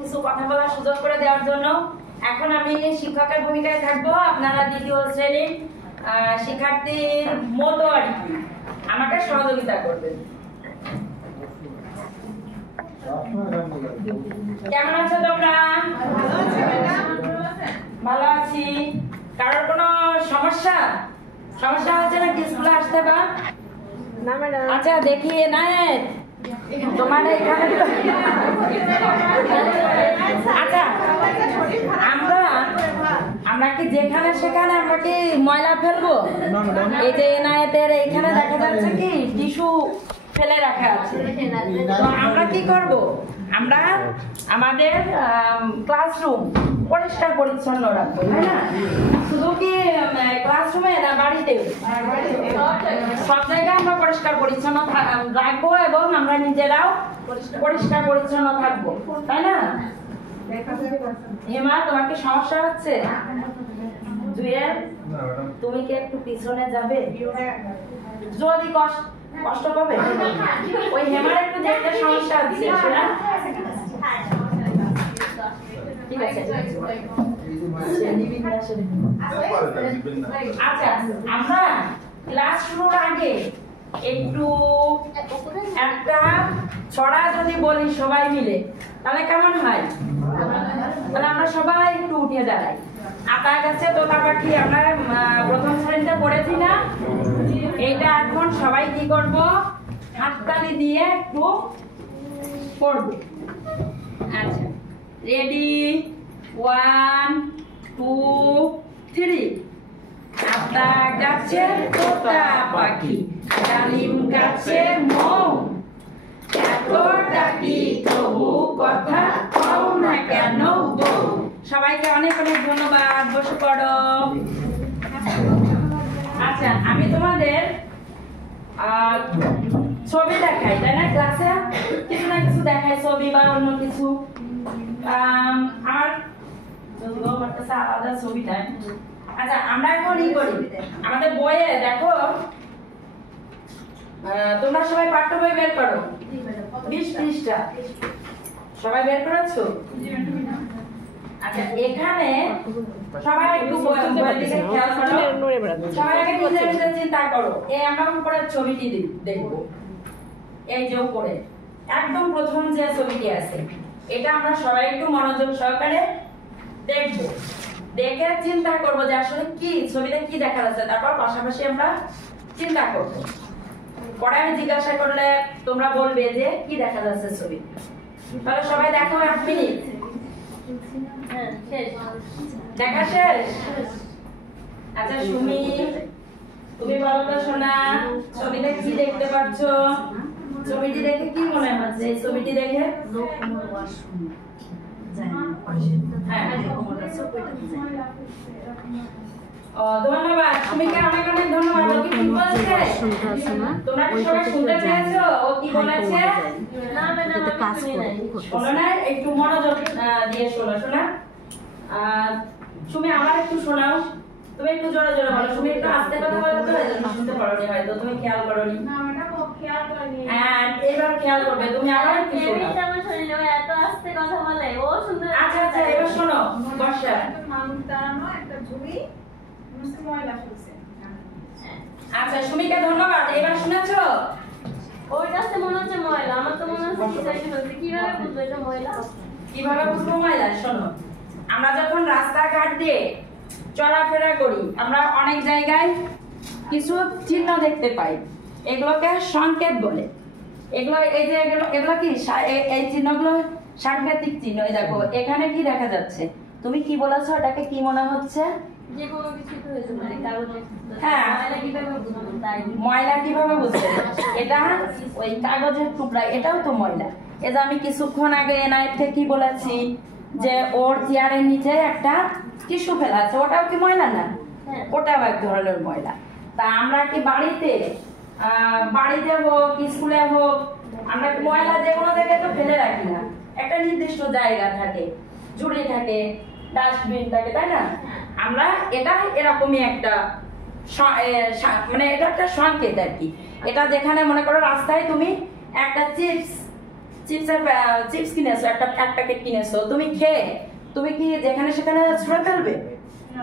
কিছু কথা বলার সুযোগ করে দেওয়ার জন্য। এখন আমি শিক্ষকের ভূমিকায় থাকবো। আপনারা দ্বিতীয় শ্রেণীর শিক্ষার্থীর মতো আর কি আমাকে সহযোগিতা করবেন। কেমন আছো তোমরা? ভালো আছি। কারোর কোনো সমস্যা হচ্ছে নাকি স্কুলে আসতে বা? আচ্ছা দেখি এনায়েত তোমার এখানে আচ্ছা আমরা কি যেখানে সেখানে আমরা কি ময়লা ফেলবো? এই যে এনায়েতের এইখানে দেখা যাচ্ছে কি টিস্যু ফেলে রাখা আছে। তো আমরা কি করব? আমরা আমাদের ক্লাসরুম পরিষ্কার পরিচ্ছন্ন রাখবো, তাই না? শুধু কি ক্লাসরুমে না, বাড়িতেও সব জায়গায় আমরা পরিষ্কার পরিচ্ছন্ন রাখবো এবং আমরা নিজেরাও পরিষ্কার পরিচ্ছন্ন থাকবো, তাই না? হেমা, তোমার কি সমস্যা হচ্ছে? জুয়েল, তুমি কি একটু পিছনে যাবে? যদি কষ্ট পাবে ওই হেমার একটু দেখতে সমস্যা হচ্ছে, শোনা? ঠিক আছে। আচ্ছা, আমরা ক্লাস শুরুর আগে একটু একটা ছড়া যদি বলি সবাই মিলে, তাহলে কেমন হয়? তাহলে আমরা সবাই একটু উঠে দাঁড়াই। আতা গাছে তোতা পাখি আমরা প্রথম শ্রেণীতে পড়েছি না? এইটা এখন সবাই কি করব? হাততালি দিয়ে একটু পড়ব। আচ্ছা, রেডি? 1 2 3। আতা গাছে তোতা পাখি, ডালিম গাছে মৌ, এত ডাকি তবু কথা কও না কেন বউ। সবাইকে অনেক অনেক ধন্যবাদ। বসে পড়ো। আচ্ছা, আমি তোমাদের ছবি দেখাই, তাই না? ক্লাসে কিছু না কিছু দেখাই, ছবি বা অন্য কিছু। আর আলাদা ছবি নাই। আচ্ছা, আমরা এখন ই করি, আমাদের বইয়ে দেখো, তোমরা সবাই পাঠ্য বই বের করো। 20 পৃষ্ঠা সবাই বের করেছো? আচ্ছা, এখানে সবাই একটু দিকে খেয়াল করো। সবাই আগে নিজে চিন্তা করো, এই আমরা উপরের ছবিটি দেখবো। এই যে উপরে একদম প্রথম যে ছবিটি আছে, এটা আমরা সবাই একটু মনোযোগ সহকারে দেখবো। দেখে চিন্তা করবো যে আসলে কি ছবিতে কি দেখা যাচ্ছে। তারপর পাশাপাশি আমরা চিন্তা করবো। পরে আমি জিজ্ঞাসা করলে তোমরা বলবে যে কি দেখা যাচ্ছে ছবি। তাহলে সবাই দেখো, 1 মিনিট। দেখা শেষ? আচ্ছা সুমি, তুমি বলো তো শোনা, ছবিতে কি দেখতে পাচ্ছ? ছবিটি দেখে কি মনে হচ্ছে? এই ছবিটি দেখে ধন্যবাদ। সুমিকে অনেক অনেক ধন্যবাদ। ও কি ঠিক বলেছে? তোমরা কি সবাই শুনতে পেয়েছো ও কি বলেছে? শোনো না, একটু মনোযোগ দিয়ে শোনো। শোনা সুমি, আমার একটু শোনাও। তুমি একটু জোরে জোরে বলো। সুমি একটু আস্তে কথা বলো তো, শুনতে পারোনি হয়তো, তুমি খেয়াল করোনি। হ্যাঁ, এবার খেয়াল করবে। তুমি আবার একটু শোনাও। এত আস্তে কথা বলে ও শুনতে। আচ্ছা আচ্ছা, এবার শোনো। বর্ষা, আচ্ছা সুমিকে ধন্যবাদ। এবার শুনেছো? ওর কাছে মনে হচ্ছে ময়লা, আমার তো মনে হচ্ছে কিভাবে বুঝবো এটা ময়লা? কিভাবে বুঝবো ময়লা? শোনো, আমরা যখন রাস্তাঘাট দিয়ে চলাফেরা করি, আমরা অনেক জায়গায় কিছু চিহ্ন দেখতে পাই, এগুলোকে সংকেত বলে। এগুলো এই যে এগুলো কি, এই চিহ্নগুলো সাংকেতিক চিহ্ন। দেখো এখানে কি দেখা যাচ্ছে, তুমি কি বলেছো, এটাকে কি মনে হচ্ছে? যে কোনো কিছু তো হইতে পারে, কাগজে। হ্যাঁ, ময়লা কিভাবে বুঝবো? তাই ময়লা কিভাবে বুঝবে? এটা ওই কাগজের টুকরা, এটাও তো ময়লা। এই যে আমি কিছুক্ষণ আগে এনায়েত থেকে কি বলেছি যে ওর চেয়ারের নিচে একটা টিস্যু ফেলা আছে, ওটাও কি ময়লা না? ওটাও এক ধরনের ময়লা। তা আমরা কি বাড়িতে হোক স্কুলে হোক, আমরা ময়লা যে কোনো জায়গায় তো ফেলে রাখি না। একটা নির্দিষ্ট জায়গা থাকে, ঝুড়ি থাকে, ডাস্টবিন থাকে, তাই না? আমরা এটা এরকমই একটা মানে এটা একটা সংকেত আর কি। এটা যেখানে মনে করো রাস্তায় তুমি একটা চিপস চিপস কিনেছো, একটা প্যাকেট কিনেছো, তুমি খেয়ে তুমি কি যেখানে সেখানে ছুঁড়ে ফেলবে?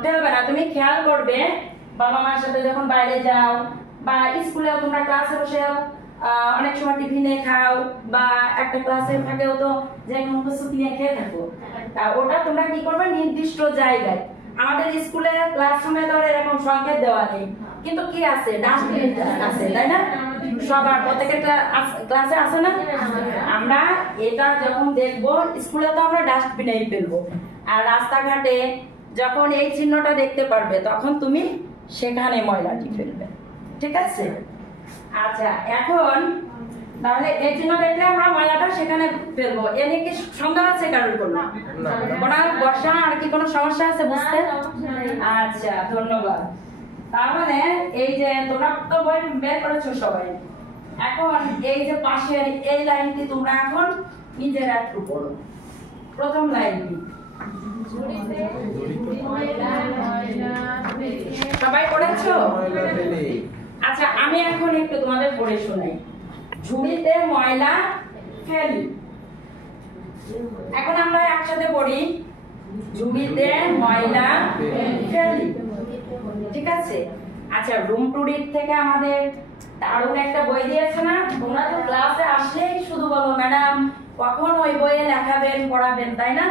ফেলবে না। তুমি খেয়াল করবে বাবা মার সাথে যখন বাইরে যাও বা স্কুলেও তোমরা ক্লাসে বসেও অনেক সময় টিফিনে খাও বা একটা ক্লাসের ফাঁকেও তো যে কোনো কিছু কিনে খেয়ে থাকো, ওটা তোমরা কি করবে নির্দিষ্ট জায়গায়। আমাদের স্কুলে ক্লাসরুমে তো এরকম সংকেত দেওয়া নেই, কিন্তু কি আছে ডাস্টবিন আছে, তাই না? সবার প্রত্যেকের ক্লাসে আছে না? আমরা এটা যখন দেখবো স্কুলে তো আমরা ডাস্টবিনেই ফেলবো, আর রাস্তাঘাটে যখন এই চিহ্নটা দেখতে পারবে তখন তুমি সেখানে ময়লাটি ফেলবে, ঠিক আছে? আচ্ছা, এখন তাহলে এই চিহ্ন দেখলে আমরা ময়লাটা সেখানে ফেলবো। এ নিয়ে কি সন্দেহ আছে কারোর? কোনো বর্ষা আর কি কোনো সমস্যা আছে বুঝতে? আচ্ছা, ধন্যবাদ। তার মানে এই যে তোমরা তো বই বের করেছো সবাই, এখন এই যে পাশের এই লাইনটি তোমরা এখন নিজেরা একটু পড়ো। প্রথম লাইনটি সবাই পড়েছো? আচ্ছা, আমি এখন একটু তোমাদের পড়ে শোনাই। ঝুড়িতে ময়লা ফেলি। এখন আমরা একসাথে পড়ি, ঝুড়িতে ময়লা ফেলি, ঠিক আছে? আচ্ছা, রুম টুরির থেকে আমাদের দারুণ একটা বই দিয়েছে না? তোমরা তো ক্লাসে আসলেই শুধু বলো ম্যাডাম কখন ওই বইয়ে লেখাবেন পড়াবেন, তাই না?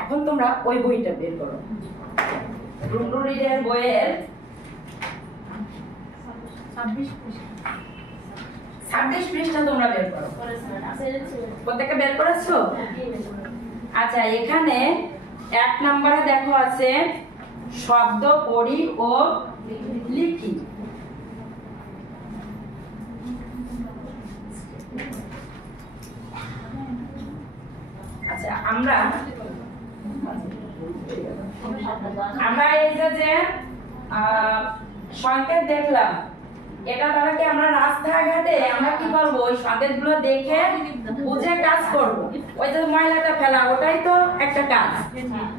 এখন তোমরা ওই বইটা বের করো। রুম টুরির বইয়ের 26 পৃষ্ঠা তোমরা বের করো। প্রত্যেকে বের করেছো? আচ্ছা, এখানে 1 নম্বরে দেখো আছে শব্দ পড়ি ও লিখি। আচ্ছা, আমরা এই যে সংকেত দেখলাম, এটা দ্বারা কি আমরা রাস্তাঘাটে আমরা কি করবো? ওই সংকেতগুলো দেখে বুঝে কাজ করব। ওই যে ময়লাটা ফেলা, ওটাই তো একটা কাজ,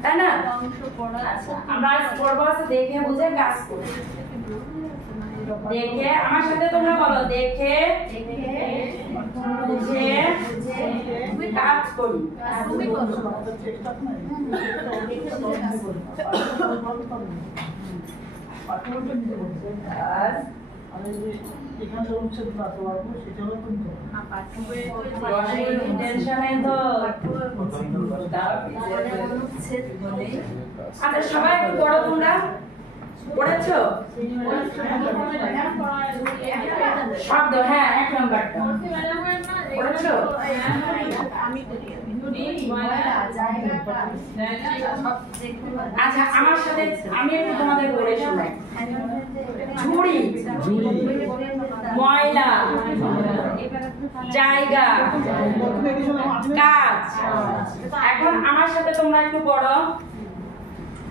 তাই না? আচ্ছা, আমরা করবো আছে দেখে বুঝে কাজ করব। দেখে, আমার সাথে তোমরা বলো, দেখে বুঝে কাজ করি। আচ্ছা, সবাই একটু পড়ো। তোমরা পড়েছো? শব্দ, হ্যাঁ, 1 নম্বরটা পড়েছো? আচ্ছা, আমার সাথে আমি একটু তোমাদের বলে শোনাই। ঝুড়ি, ময়লা, জায়গা, কাজ। এখন আমার সাথে তোমরা একটু পড়ো।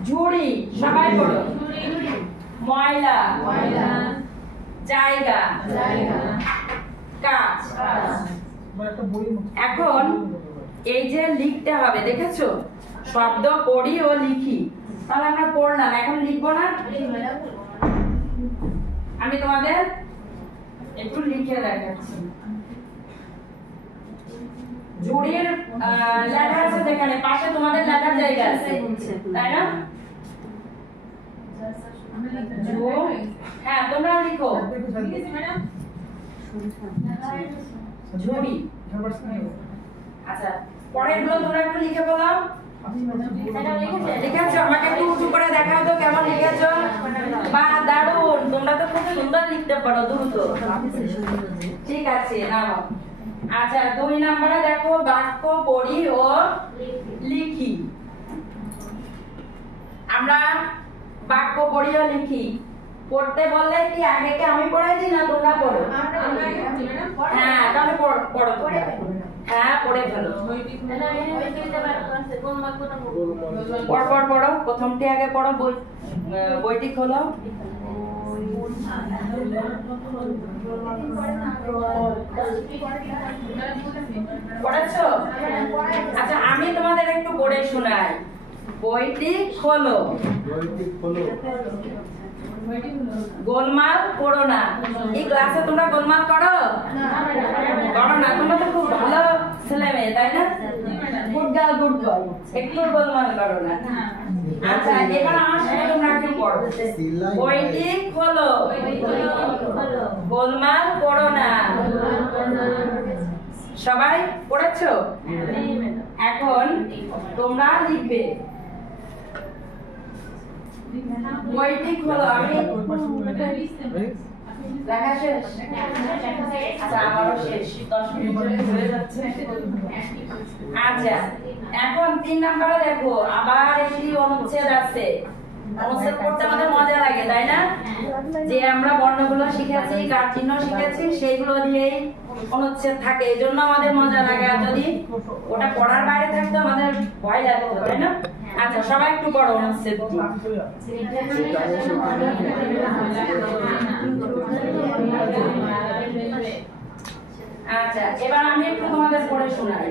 ঝুড়ি, সবাই পড়ো। ময়লা, জায়গা, কাজ। এখন এই যে লিখতে হবে, দেখেছো? শব্দ পড়ি ও লিখি। তাহলে আমরা পড়লাম, এখন লিখবো না? আমি তোমাদের একটু লিখে দেখাচ্ছি। ঝুড়ির লেখা আছে যেখানে, পাশে তোমাদের লেখার জায়গা আছে, তাই না? হ্যাঁ, তোমরা লিখো ঝুড়ি। আচ্ছা, পরের গুলো তোমরা একটু লিখে বলো। লিখেছো? আমাকে একটু উঁচু করে দেখাও তো কেমন লিখেছো। বাহ, দারুণ, তোমরা তো খুব সুন্দর লিখতে পারো, দ্রুত। ঠিক আছে, নাও। আচ্ছা, 2 নম্বরে দেখো বাক্য পড়ি ও লিখি। আমরা বাক্য পড়ি ও লিখি। পড়তে বললে কি আগে কি আমি পড়াই দিই না তোমরা পড়ো? হ্যাঁ, তাহলে পড়ো। হ্যাঁ, পড়ে ফেলো। পড়ো। প্রথমটি আগে পড়ো, বইটি খোলো। পড়েছো? আচ্ছা, আমি তোমাদের একটু পড়ে শোনাই। বইটি খোলো। গোলমাল করো না। এই ক্লাসে তোমরা গোলমাল করো না? তোমরা তো খুব ভালো ছেলে মেয়ে তাই না? গুড গার্ল গুড বয়, একটু গোলমাল করো না। আচ্ছা এবার আমার সাথে তোমরা কি পড়ো, বইটি খোলো, গোলমাল করো না। সবাই পড়েছো? এখন তোমরা লিখবে বইটি খোলো। আমি লেখা শেষ? আচ্ছা আমারও শেষ, 10 মিনিট হয়ে যাচ্ছে। আচ্ছা এখন 3 নম্বরে দেখো, আবার একটি অনুচ্ছেদ আছে। অনুচ্ছেদ পড়তে আমাদের মজা লাগে তাই না? যে আমরা বর্ণগুলো শিখেছি, কার চিহ্ন শিখেছি, সেইগুলো দিয়েই অনুচ্ছেদ থাকে, এই জন্য আমাদের মজা লাগে। আর যদি ওটা পড়ার বাইরে থাকতো আমাদের ভয় লাগতো তাই না? আচ্ছা সবাই একটু পড়ো অনুচ্ছেদ। আচ্ছা এবার আমি একটু তোমাদের পড়ে শোনাই।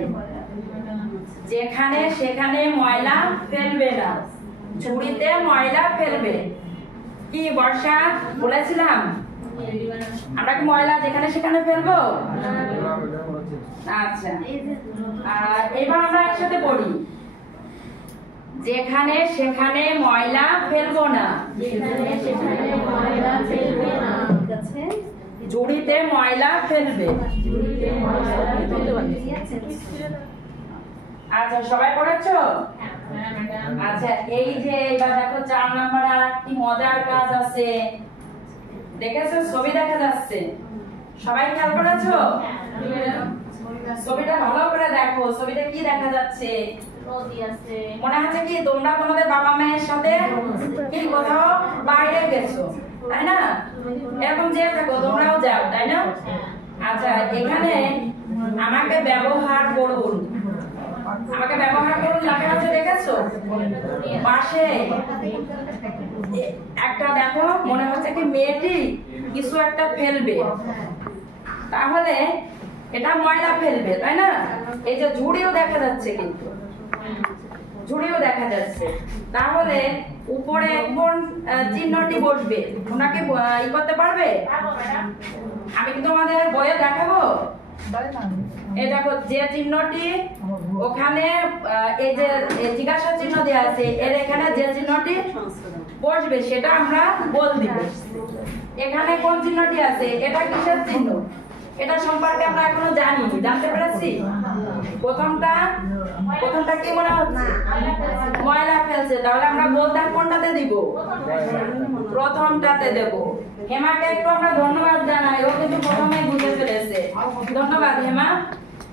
যেখানে সেখানে ময়লা ফেলবে না, ঝুড়িতে ময়লা ফেলবে। কি বর্ষা বলেছিলাম আমরা কি ময়লা যেখানে সেখানে ফেলবো? আচ্ছা এবার আমরা একসাথে পড়ি, যেখানে সেখানে ময়লা ফেলবো না, ঝুড়িতে ময়লা ফেলবে। আচ্ছা সবাই পড়েছো? আচ্ছা এই যে এবার দেখো 4 নম্বরে আর একটি মজার কাজ আছে, দেখেছো? ছবি দেখা যাচ্ছে, সবাই খেয়াল করেছো? ছবিটা ভালো করে দেখো, ছবিটা কি দেখা যাচ্ছে? নদী আছে। মনে হচ্ছে কি তোমরা তোমাদের বাবা মায়ের সাথে কি কোথাও বাইরে গেছো তাই না? এরকম যে থাকো তোমরাও যাও তাই না? আচ্ছা এখানে আমাকে ব্যবহার করুন, আমাকে ব্যবহার করুন লেখা আছে, দেখেছো? পাশে একটা দেখো, মনে হচ্ছে কি মেয়েটি কিছু একটা ফেলবে, তাহলে এটা ময়লা ফেলবে তাই না? এই যে ঝুড়িও দেখা যাচ্ছে, কিন্তু ঝুড়িও দেখা যাচ্ছে, তাহলে উপরে কোন চিহ্নটি বসবে ওনাকে ই করতে পারবে? আমি কি তোমাদের বইয়ে দেখাবো? এই দেখো যে চিহ্নটি ওখানে এই যে জিজ্ঞাসা চিহ্ন দেওয়া আছে, এর এখানে যে চিহ্নটি বসবে সেটা আমরা বল দিব। এখানে কোন চিহ্নটি আছে, এটা কিসের চিহ্ন, এটা সম্পর্কে আমরা এখনো জানি, জানতে পেরেছি? প্রথমটা কি মনে হচ্ছে? ময়লা ফেলছে, তাহলে আমরা বলতে কোনটাতে দিব? প্রথমটাতে দেব। হেমাকে একটু আমরা ধন্যবাদ জানাই, ও কিন্তু প্রথমে বুঝে ফেলেছে, ধন্যবাদ হেমা।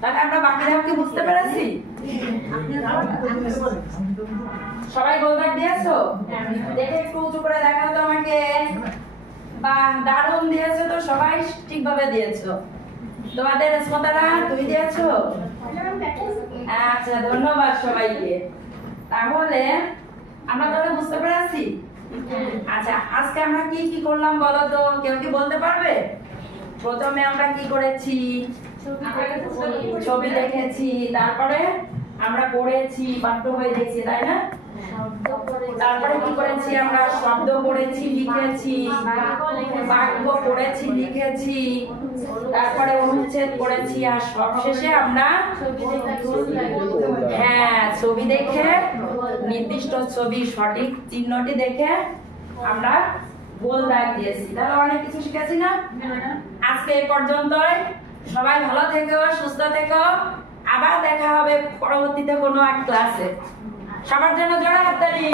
তাহলে আমরা বাকিরাও কি বুঝতে পেরেছি? সবাই গোলদার দিয়েছো? দেখে একটু উঁচু করে দেখাও তো আমাকে। বা দারুণ দিয়েছো তো, সবাই ঠিকভাবে দিয়েছো। তোমাদের শ্রোতারা তুমি দিয়েছো? আচ্ছা ধন্যবাদ সবাইকে। তাহলে আমরা তাহলে বুঝতে পেরেছি। আচ্ছা আজকে আমরা কি কি করলাম বলো তো, কেউ কি বলতে পারবে? প্রথমে আমরা কি করেছি? ছবি দেখেছি, তারপরে আমরা পড়েছি, পাঠ্য বই দেখছি তাই না? তারপরে কি করেছি? আমরা শব্দ পড়েছি, লিখেছি, বাক্য পড়েছি, লিখেছি, তারপরে অনুচ্ছেদ পড়েছি, আর সবশেষে আমরা ছবি দেখে নির্দিষ্ট ছবি সঠিক চিহ্নটি দেখে আমরা গোল দাগ দিয়েছি। তাহলে অনেক কিছু শিখেছি না? আজকে এই পর্যন্তই। সবাই ভালো থেকো, সুস্থ থেকো, আবার দেখা হবে পরবর্তীতে কোনো এক ক্লাসে। সবার জন্য জোরে হাততালি।